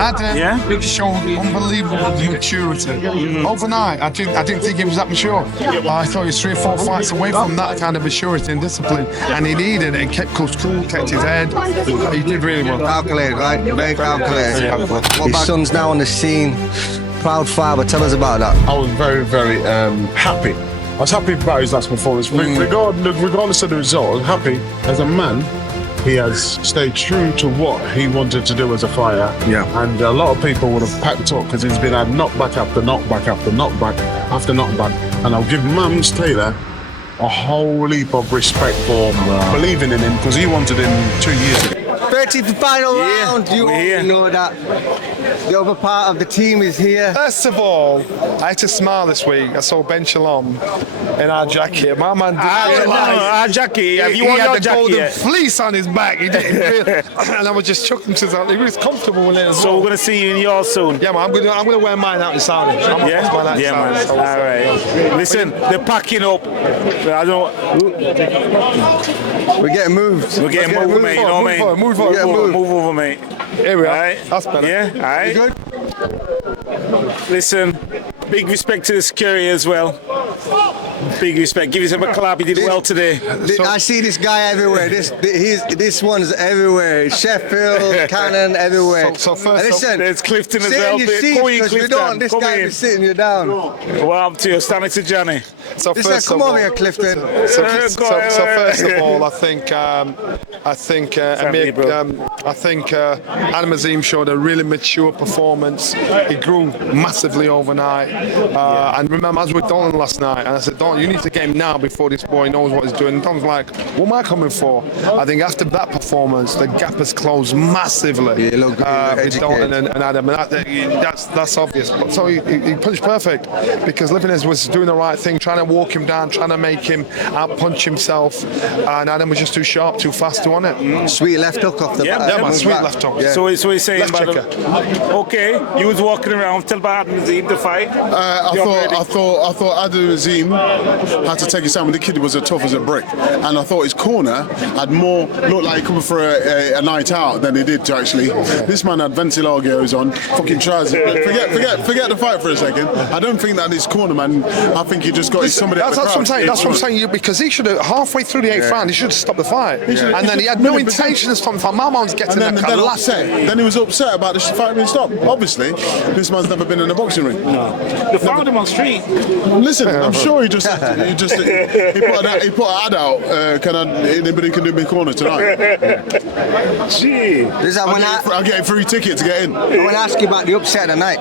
Adam showed unbelievable maturity. Overnight, I didn't think he was that mature. I thought he was 3 or 4 fights away from that kind of maturity and discipline, and he needed it. He kept cool, kept his head. He did really well. Calculated, right? Very calculated. His son's now on the scene. Proud father. Tell us about that. I was very, very happy. I was happy about his last performance. Regardless of the result, I was happy. As a man, he has stayed true to what he wanted to do as a fighter. Yeah. And a lot of people would have packed up because he's been had knockback after knockback after knockback after knockback. And I'll give Mams Taylor a whole heap of respect for believing in him, because he wanted him 2 years ago. 30th final round. You know that the other part of the team is here. First of all, I had to smile this week. I saw Ben Shalom in our jacket. My man didn't realise. Our jacket. Have you He worn had your the jacket golden yet? fleece on his back. He didn't really, and I was just chucking to that. He was comfortable with it as So well. we're gonna see you in yours soon. Yeah, man, I'm gonna wear mine out in Saudi. Yeah, man. All right. Listen, they're packing up. I don't. We're getting moved. We're getting moved, mate. You know what I mean? Move forward. Move over, mate. Here we are. All right. That's better. Yeah. All right. Good. Listen, big respect to the security as well. Big respect. Give yourself a clap. He did well today. I see this guy everywhere. This one's everywhere. Sheffield, Cannon, everywhere. So first, listen, There's Clifton as sit well. in your seat, Come in, because we Clifton. don't want this Come guy in. be sitting you down. Well, up to you. Stand next to Johnny. so Listen, first come of all, over here, Clifton. So first of all, I think Adam Azim showed a really mature performance. He grew massively overnight. And remember, I was with Don last night, and I said, Don, you need to get him now before this boy knows what he's doing. And Don's like, what am I coming for? I think after that performance, the gap has closed massively Yeah, look, with Dalton and Adam, and that's obvious. But so he punched perfect, because Livinez was doing the right thing, trying to walk him down, trying to make him out-punch himself, and Adam was just too sharp, too fast to on it. Sweet left hook off the back. Yeah, man, sweet left hook. Yeah. So he's saying Left about okay, you was walking around. Tell about Adam Azim the fight. I thought Adam Azim had to take his time, and the kid was as tough as a brick. And I thought his corner had more looked like coming for a night out than he did to actually. This man had Ventilagios on, fucking trousers. Forget the fight for a second. I don't think that his corner man. I think he just got somebody. That's what I'm saying. That's what I'm saying. Because he should have halfway through the 8th round, he should have stopped the fight, and then he had no intention of stopping the fight. My man's getting Then he was upset about the fight being stopped. Obviously, this man's never been in a boxing ring. They found him on street. Listen, I'm sure he put an ad out. Anybody can do my corner tonight? Gee. I'm getting free ticket to get in. I want to ask you about the upset of the night.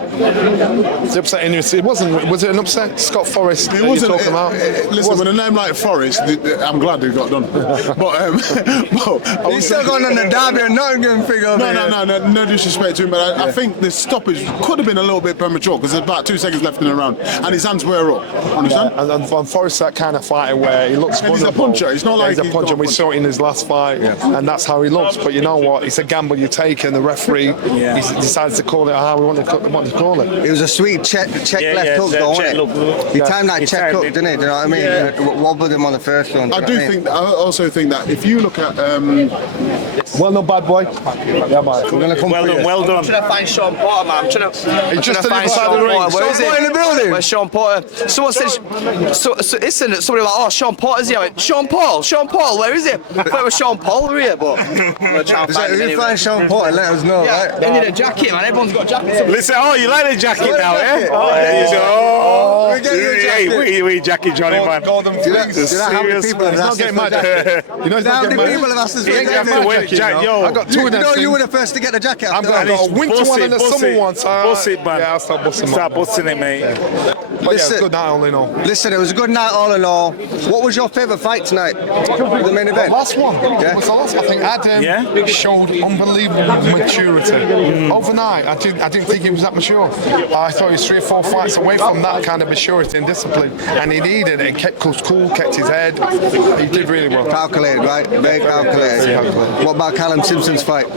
The upset in it wasn't. Was it an upset? Scott Forrest. It wasn't. Talking about? Listen, with a name like Forrest, I'm glad it got done. But He's still going on the Derby and Nottingham thing over here. no disrespect to him, but I think the stoppage could have been a little bit premature, because there's about 2 seconds left in the round, and his hands were up. Understand? And Forrest that kind of fighter where he looks And he's a vulnerable. puncher. It's not like he's a he's puncher. got a We punch. saw it in his last fight, and that's how he looks. But you know what? It's a gamble you take, and the referee he decides to call it how we want to call it. It was a sweet check left hook, though, wasn't it? He timed that check hook, didn't he? Do you know what I mean? It wobbled him on the first one. I also think that if you look at Well done, bad boy. Yeah, man. We're going to come Well done. I'm trying to find Sean Porter, man. I'm trying to. He just find inside the Sean ring. Porter. Where is he? in the building. Where's Sean Porter? Someone said, listen, somebody like, oh, Sean Porter's here. I went, Sean Paul, where is he? I thought it was Sean Paul here, but I'm going to try and find him If you anyway. find Sean Porter, let us know, Yeah, right? they need a jacket, man. Everyone's got jackets. Listen, you like the jacket now, eh? jacket. Oh, there you go. We get you a jacket. Hey, wait, jacket, Johnny, man. Golden Do you know fleece. how many people have He's not asked us getting for my a jacket? jacket. You know he's How not many getting people my have asked us for He a ain't got jacket? to wait, jacket. I got two of them. You things. were the first to get the jacket. I'm after going to that. go winter one in the summer one. Bust it, man. Yeah, I'll start busting Start busting it, mate. But yeah, it's good night all in all. Listen, it was a good night all in all. What was your favourite fight tonight? The main event? Last one. Yeah. What's the last one? I think Adam showed unbelievable maturity. Overnight, I didn't think he was that mature. I thought he was 3 or 4 fights away from that kind of maturity and discipline, and he needed it. He kept cool, kept his head. He did really well. Calculated, right? Very calculated. What about Callum Simpson's fight?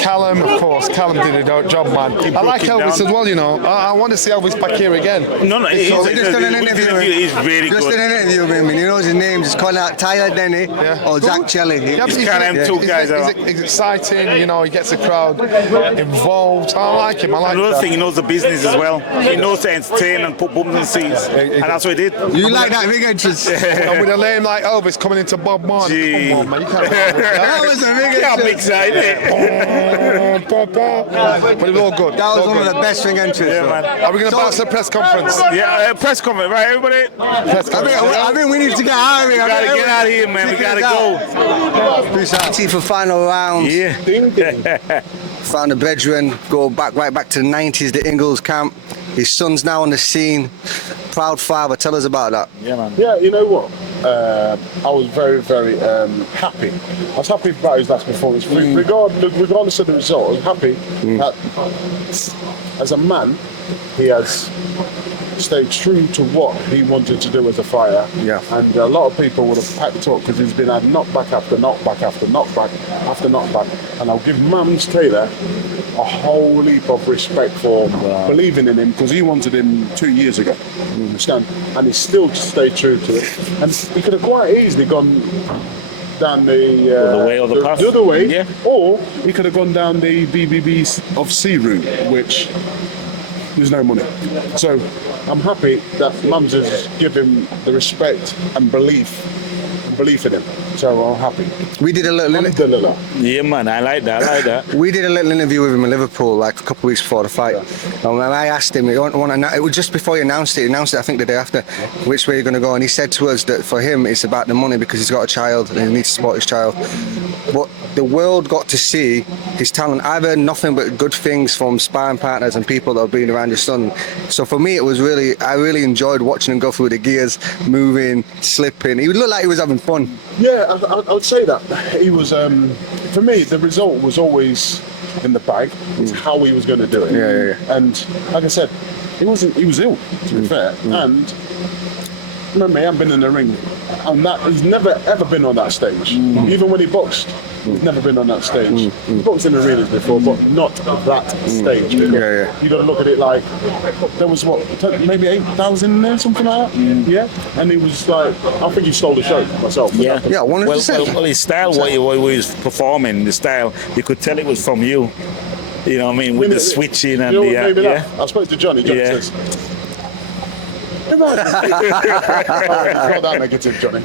Callum, of course. Callum did a job, man. I like Elvis as well, you know. I want to see Elvis back here again. No, We just done an interview with him. He's really Just done good. an interview with him, and he knows his name. Just call out Tyler Denny or Zach Kelly. Two guys are. He's exciting, you know. He gets the crowd involved. I like him. I like Another that. thing, he knows the business as well. He knows to entertain and put bums on seats, and that's what he did. You like that big entrance? And with a name like Elvis coming into Bob Marley, Gee. come on, man, you can't. That was a big Can't entrance. mix that, innit? But it was all good. That was All one of good. the best ring entrances. Yeah, man. Are we going to bounce to the press conference? Yeah, press conference, right, everybody? I mean, we need to get out of here. We gotta get out of here, man. We gotta go. Peace out. For final round. Yeah. Found a brethren, go right back to the 90s, the Ingalls camp. His son's now on the scene. Proud father, tell us about that. Yeah, man. Yeah, you know what? I was very, very happy. I was happy about his last performance. Regardless of the result, I was happy that as a man, he has stayed true to what he wanted to do as a fighter. Yeah. And a lot of people would have packed up because he's been had knockback after knockback after knockback after knockback. And I'll give Mams Taylor a whole heap of respect for believing in him because he wanted him 2 years ago. You understand? And he still stayed true to it. And he could have quite easily gone down the other way or the path. the other way, Yeah. or he could have gone down the BBB of C route, which there's no money. So I'm happy that Mums has given the respect and belief in him. So I'm happy. We did a little Alhamdulillah. Yeah, man. I like that. We did a little interview with him in Liverpool like a couple of weeks before the fight. And I asked him, it was just before he announced it I think the day after, which way you're going to go. And he said to us that for him it's about the money because he's got a child and he needs to support his child. But the world got to see his talent. I've heard nothing but good things from sparring partners and people that have been around his son. So for me, I really enjoyed watching him go through the gears, moving, slipping. He looked like he was having fun. Yeah, I would say that he was. For me, the result was always in the bag. It's how he was going to do it. Yeah. And like I said, he was ill, to be fair. And remember, he hadn't been in the ring, and that he's never ever been on that stage. Even when he boxed, he's never been on that stage. He boxed in arenas before, but not that stage. You got to look at it like there was maybe 8,000 in there, something like that. Yeah, and he was like, I think he stole the show myself. Yeah. 100%. Well, his style, what he was performing, the style, you could tell it was from you. You know what I mean? With the switching and you know, the maybe yeah. that. I spoke to Johnny. Johnny says, not that negative, Johnny.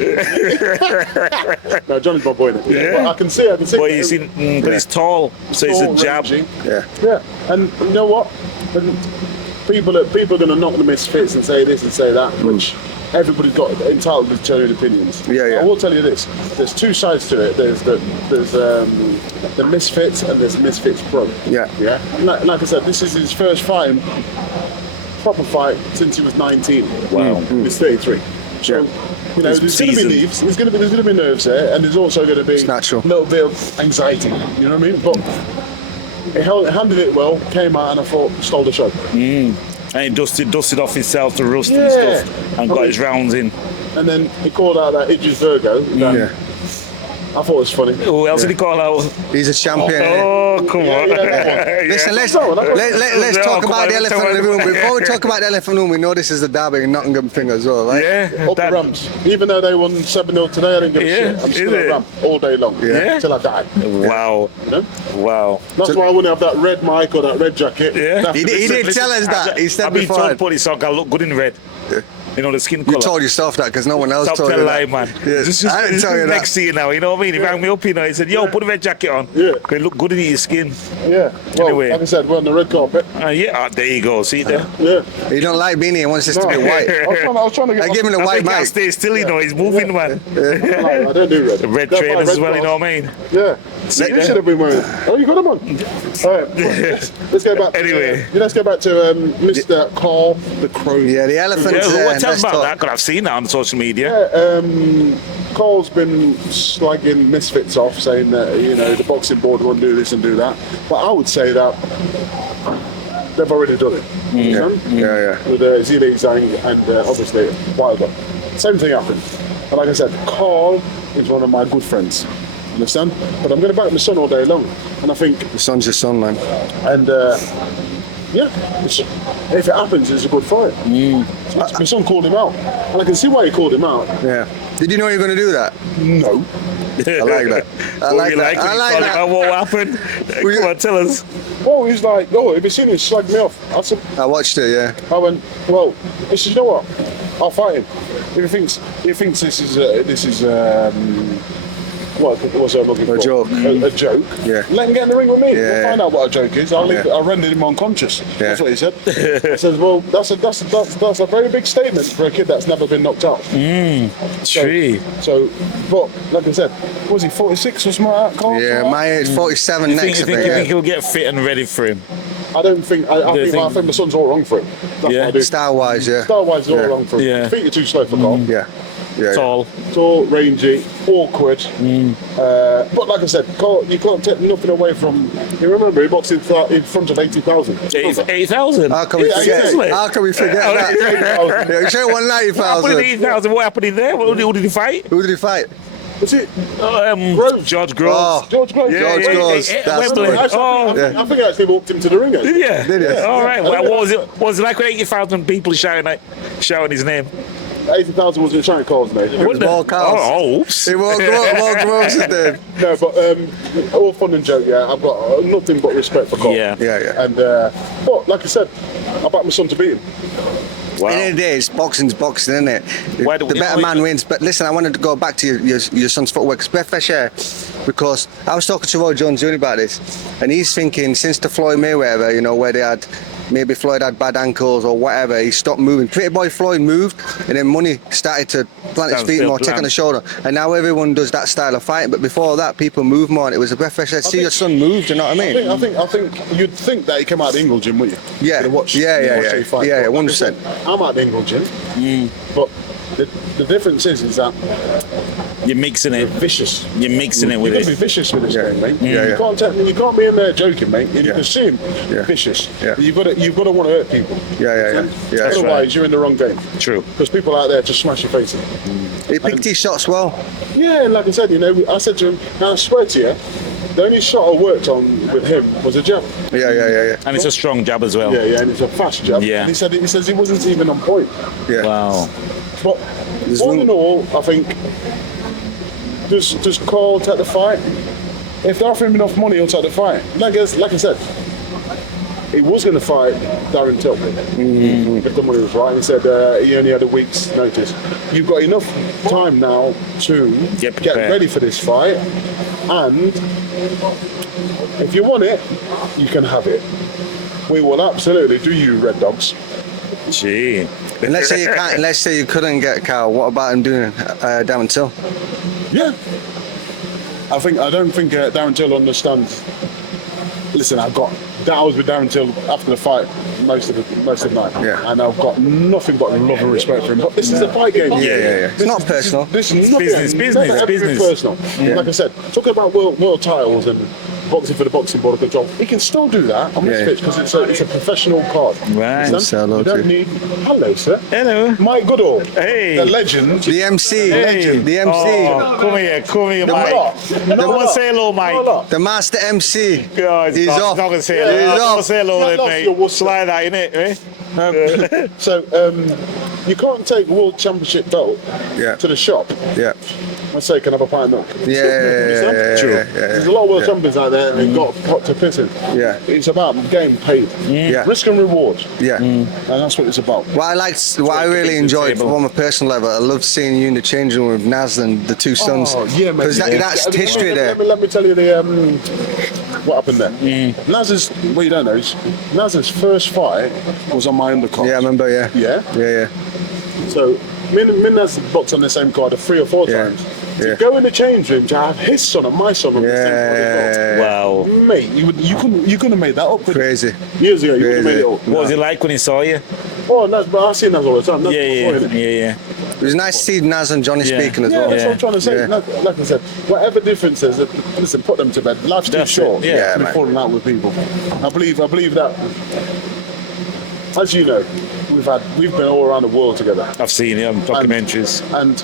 No, Johnny's my boy. But I can see. But he's but he's tall, so it's a jab. Yeah, and you know what? And people are going to knock the misfits and say this and say that, which everybody's got entitled to their own opinions. Yeah. I will tell you this: there's two sides to it. There's the misfits and there's misfits pro. Yeah. And like I said, this is his first fight. Proper fight since he was 19. Wow. He's 33. So, you know, there's going to be leaves, there's going to be nerves there, and there's also going to be a little bit of anxiety. You know what I mean? But he handled it well, came out, and I thought stole the show. And he dusted off himself to rust and stuff, and got his rounds in. And then he called out that Idris Virgo. I thought it was funny. Who else did he call out? He's a champion. Oh, come on. Listen, let's talk about the elephant in the room. Before we talk about the elephant in the room, we know this is the Derby and Nottingham thing as well, right? Yeah. Up the Rams. Even though they won 7-0 today, I didn't give a shit. I'm still a Ram all day long. Till I die. Wow. You know? Wow. That's why I wouldn't have that red mic or that red jacket. Yeah. He did tell us that. He said I've been before. told to put this on, I look good in red. You know, the skin colour. You told yourself that because no one else Stop told you telling lie, that. man. Yeah. Just I didn't tell you that. next to you now, you know what I mean? He rang me up, you know, he said, yo, put a red jacket on. Yeah. Because it look good in your skin. Yeah. Well, Anyway. like I said, we're on the red carpet. There you go, see there? Yeah. He don't like beanie, he wants this to be white. I was trying to get I give him the I white think I'll mic. stay still, you know, he's moving, man. I don't do red. Red Don't buy trainers as well, red you know what I mean? Yeah. See You there? should have been wearing. Oh, you got them on. All right. Let's go back. Let's go back to Mr. Carl the Crow. Yeah, the elephant. Yeah, what tell let's about talk. that? Because I've seen that on social media. Carl's been slagging misfits off, saying that the boxing board won't do this and do that. But I would say that they've already done it. Yeah. With Zili Zhang and obviously Wilder. Same thing happened. And like I said, Carl is one of my good friends. Understand? But I'm going to back my son all day long, and I think, The son's your son, man. and yeah, if it happens, it's a good fight. My son called him out, and I can see why he called him out. Yeah. Did you know you were going to do that? No. I like that. I like that. I like that. What happened? Come on, tell us. Well, he's like, oh, have you seen him? He slagged me off. I said, I watched it, yeah. I went, well, he says, you know what? I'll fight him. If he thinks this is what was I looking for? A joke. A joke. Yeah. Let him get in the ring with me. Yeah. We'll find out what a joke is. I'll render him unconscious. Yeah. That's what he said. I says, well, that's a very big statement for a kid that's never been knocked out. True. So, but like I said, was he 46 or something like that? Carl? Yeah, my age, 47 You next, I think think. he'll get fit and ready for him? I don't think. I Do you think my son's all wrong for him. That's what I do. Style-wise, yeah. Style-wise, it's all Yeah. wrong for him. Yeah. His feet are too slow for Carl. Yeah. Yeah. Tall. Tall, rangy, awkward. But like I said, you can't take nothing away from. You remember he boxed in front of 80,000. 8,000. How can we Yeah, forget? exactly. How can we forget that? Yeah, you should have won What happened in 90,000. 8,000? What happened in there? Who did he fight? Who did he fight? Was it George Groves. Oh, George Groves? Yeah, George yeah, Groves. yeah, That's Wembley. the one. Oh, I think I actually walked him to the ring. did you? Did you? All right. Well, what was it like when 80,000 people shouting his name? 80,000 wasn't trying to call his name. It was Paul Carls. Oh, oops. He won't Groves is dead. No, but all fun and joke. Yeah, I've got nothing but respect for Carl. Yeah. Yeah, yeah. And but like I said, I backed my son to beat him. Wow. At the end of the day, it's boxing's boxing, isn't it? Why The do- better man wins. But listen, I wanted to go back to your son's footwork. It's breath fresh air, because I was talking to Roy Jones Jr. about this, and he's thinking since the Floyd Mayweather, where they had maybe Floyd had bad ankles or whatever, he stopped moving. Pretty boy Floyd moved, and then Money started to plant his feet more, take on the shoulder, and now everyone does that style of fighting. But before that, people move more, and it was a breath fresh air. See your son move. Do you know what I mean? I think you'd think that he came out of the Ingle gym, wouldn't you? Yeah. You'd watch- Yeah, you'd yeah, watch yeah. a fight. Yeah, yeah, But 100%. I'm at the Ingle gym, but the difference is that You're mixing it. vicious. You're mixing it with You've got to be it. vicious with this Yeah. game, mate. Yeah, you yeah. can't be in there joking, mate. You Yeah. can see him Yeah. vicious. Yeah. You've got to want to hurt people. Yeah. Otherwise, right. you're in the wrong game. True. Because people out there just smash your face in. He picked his shots well. Yeah, and like I said, I said to him, now I swear to you, the only shot I worked on with him was a jab. Yeah. And it's a strong jab as well. Yeah, and it's a fast jab. Yeah. And he says he wasn't even on point. Yeah. Wow. But There's all room. in all, I think does Carl take the fight? If they offer him enough money, he'll take the fight. Like I said, he was going to fight Darren Till if the money was right. He said he only had a week's notice. You've got enough time now to Get get prepared. ready for this fight, and if you want it, you can have it. We will absolutely do you, Red Dogs. Gee. And let's say you can't. Let's say you couldn't get Carl. What about him doing Darren Till? Yeah. I don't think Darren Till understands. Listen, I was with Darren Till after the fight most of the night. Yeah. And I've got nothing but love and respect for him. But this is a fight game. Yeah. It's not personal. This is nothing, business, never ever been business. personal. Like I said, talking about world titles and boxing for the boxing board of control, he can still do that on this Yeah. pitch because it's a professional card. Right. Understand? Say hello You don't to need. Hello, sir. Hello. Mike Goodall. Hey. The legend. The MC. Hey. The MC. Oh, come here, Mike. Not a Come on, lot. say hello, Not a Mike. lot. The master MC. God, He's not, off. Not gonna say Yeah, hello. he's Not off. gonna say hello, Not then, off mate. your wuss. It's like that, innit? So you can't take world championship belt Yeah. to the shop Yeah. and say, "Can I have a pint of milk?" Yeah. True. There's a lot of world champions out there and they've got pot to piss in. Yeah. It's about getting paid. Yeah. Risk and reward. Yeah. And that's what it's about. What I really the enjoyed table. from a personal level, I loved seeing you in the changing room with Naz and the two sons. Oh, yeah, man. Because that's history there. Let me tell you what happened there. Naz's, what you don't know is, Naz's first fight was on my undercard. Yeah, I remember, yeah. Yeah? Yeah. So, me and Naz boxed on the same card 3 or 4 Yeah. times. Yeah. To go in the change room to have his son and my son on the same card as well. Wow. Mate, you couldn't have made that up. could you? Crazy. Years ago, you could have Crazy. made it up. What was it like when he saw you? Oh, Naz, but I see Naz all the time. Naz Yeah. before, innit? Yeah. It was nice to see Naz and Johnny Yeah. speaking as Yeah, well. that's what I'm trying to say. Yeah. Like I said, whatever difference is, listen, put them to bed. Life's too That's short it. Yeah, to be man. falling out with people. I believe that. As you know, we've been all around the world together, I've seen it on documentaries. and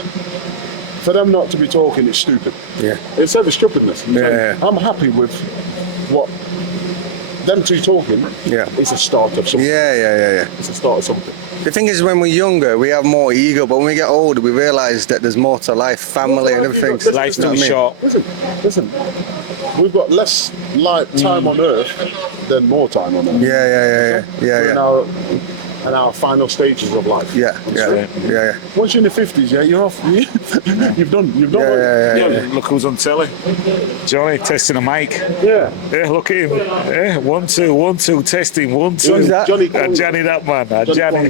for them not to be talking, it's stupid. Yeah. It's over stupidness. Yeah. I'm happy with what them two talking. Yeah. It's a start of something. Yeah. It's a start of something. The thing is, when we're younger, we have more ego, but when we get older, we realise that there's more to life, family and everything. Life's You know too what I mean? short. Listen. We've got less time on Earth than more time on Earth. Yeah. And our final stages of life. Yeah. Once you're in the 50s, you're off. You've done. Yeah. Look who's on telly. Johnny testing a mic. Yeah. Yeah, look at him. Yeah, 1 2 1 2 testing 1 2. Who's that? Johnny Johnny that man. Johnny.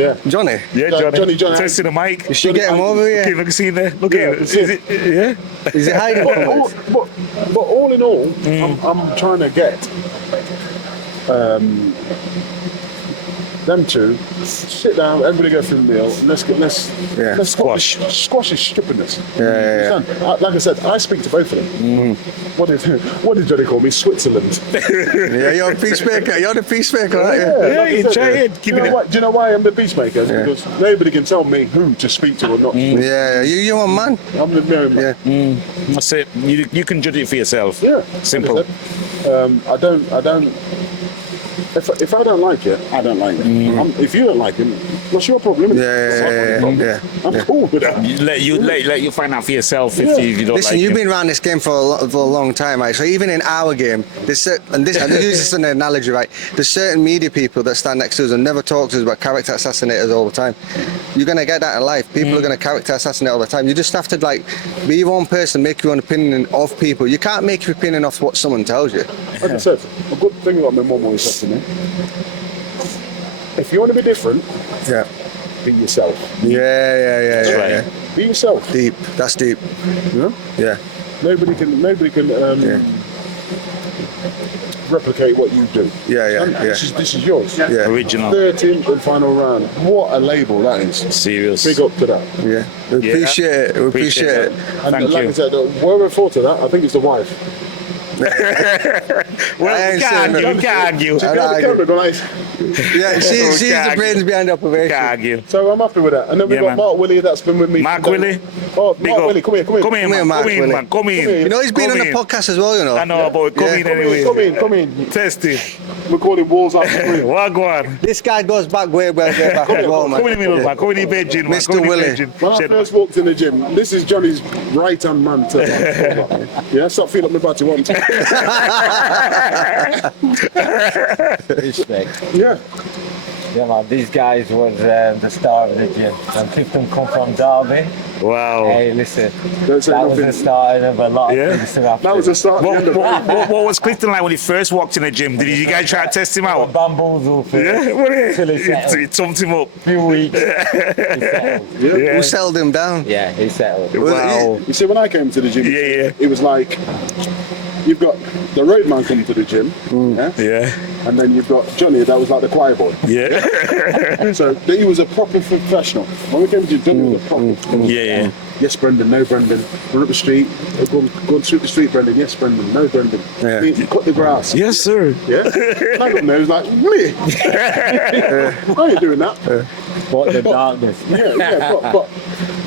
Yeah. Johnny, Yeah, Johnny. Johnny. Testing a mic. you should get him over Look, here. look, see there. Look at him. Is it? Yeah. Is he hiding from us? But all in all, I'm trying to get them two sit down, everybody go through the meal, and let's squash this stupidness. Yeah. Like I said, I speak to both of them. What did Johnny call me? Switzerland. Yeah, you're a peacemaker. You're the peacemaker, aren't you? Yeah, like I you said, try it. Do you know why I'm the peacemaker? Because nobody can tell me who to speak to or not. Yeah, you're a man. I'm the mirror man. Yeah. That's it. You can judge it for yourself. Yeah. Simple. Like I said, I don't. If I don't like it, I don't like it. If you don't like it, what's your problem? Yeah. I'm cool with that. Let you find out for yourself if you don't Listen, like you've it. been around this game for a long time, right? So even in our game, I use this as an analogy, right? There's certain media people that stand next to us and never talk to us about character assassinators all the time. You're gonna get that in life. People are gonna character assassinate all the time. You just have to be your own person, make your own opinion of people. You can't make your opinion off what someone tells you. Like I said, a good thing about my mum always said to me, if you want to be different, Yeah. be yourself. Yeah. Be yourself. Deep. That's deep. You know? Yeah. Nobody can replicate what you do. Yeah. This is yours. Yeah. Original. 13th and final round. What a label that is. Serious. Big up to that. Yeah. We appreciate it. We appreciate it. And Thank like you. I said, whoever thought of that, I think it's the wife. Well, I you ain't can't saying argue. You that. can't argue. I The argue. camera go like, Yeah, she's the brains behind the You operation. can't argue. so I'm happy with that. And then we've Yeah, got man. Mark Willie that's been with me. Mark for- Willie. Oh, Big Mark up. Willie, come here. Come in, man. Mark Come in, Willie. man. Come in. Come You know, he's been Come on the in. podcast as well, you know. I know, but come in anyway. Come in. Testing. We're calling walls up. Wagwan. This guy goes back way back as well, man. Come in the middle, man. Come in the bedroom, man. Mr. Come in the Willie. bedroom. When I Shit. first walked in the gym, this is Johnny's right-hand man to yeah, stop feeling up my body once. Respect. Yeah. Yeah, man, these guys was the star of the gym. And Clifton come from Derby. Wow. Hey, listen, Don't say that was nothing. the start of a lot of Yeah. things to happen. That was the start. What was Clifton like when he first walked in the gym? Did you guys try to test him out? Bamboozle for Yeah, what Till he settled. it thumped him up. a few weeks. He settled. Yeah. Who settled him down? Yeah, he settled. Wow. You see, when I came to the gym, Yeah. it was like you've got the road man coming to the gym, Yeah. and then you've got Johnny that was like the choir boy. Yeah. So he was a proper professional. When we came to Johnny, was a proper professional. Yeah. Yes, Brendan. No, Brendan. Run up the street. Go and sweep the street, Brendan. Yes, Brendan. No, Brendan. Yeah. Cut the grass. Yes, sir. Yeah. I got there. He was like, really? I ain't doing that. What the darkness. But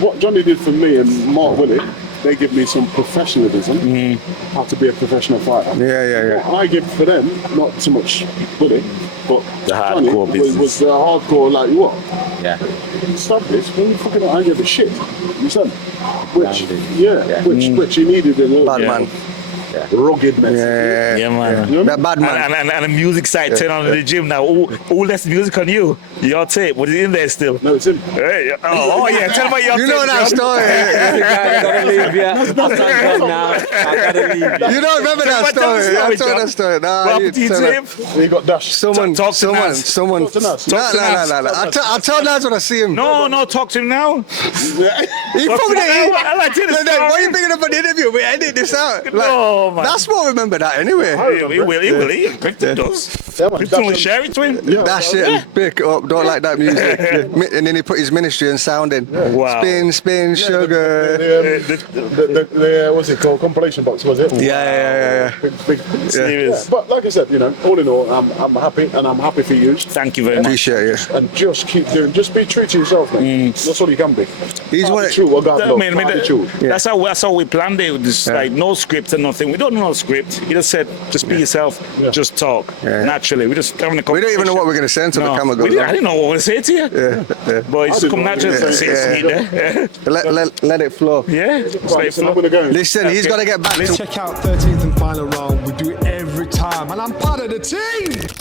what Johnny did for me and Mark Willie, they give me some professionalism, how to be a professional fighter. Yeah. What I give for them, not so much Willie, but The Johnny hardcore business. was the hardcore, like, what? Yeah. Stop this, when you fucking I give a shit. You understand? Which, Yeah. which he needed a little Bad Yeah. man. ruggedness. Yeah. Yeah, man. You know? That bad man. And the music side turn on in the gym now. Who left the music on you? Your tape. Was it in there still? No, it's him. Hey, oh yeah. Tell me about your You tape. know that John. story. I gotta leave you. I'm done now. I gotta leave you. You don't remember that Tell the story. I story, told John. that story. Nah, What you happened to your tell it. tape? He got dashed. Someone. Talk to Nas. Someone. Talk to Nas. No. Talk to Nas. I'll tell Nas when I see him. No, talk to him now. He Talk probably to him now. I like to hear the Why are you story. bringing up an interview? We edit this out. Like, No, Oh, man. That's what I remember that anyway. He will. Clifton does. Yeah, man, Clifton will that's share it to him. That's it. Pick it up. Don't like that music. And then he put his ministry and sound in. Wow. Spin, sugar. The what's it called? Compilation box, was it? Yeah. Big. Serious. But like I said, all in all, I'm happy, and I'm happy for you. Thank you very much. Appreciate it. And just keep doing. Just be true to yourself, mate. That's all you can be. He's one. True. What God I loves. mean, Attitude. that's how we planned it. Just like no script and nothing. We don't know no script. He just said, just be yourself, just talk naturally. We just having a We conversation. don't even know what we're going to say until the camera goes I didn't know what I was going to say to you. But it's come naturally. Let it flow. Yeah. Right, so I'm gonna go. Listen, he's got to get back to Check out 13th and final round. We do it every time, and I'm part of the team.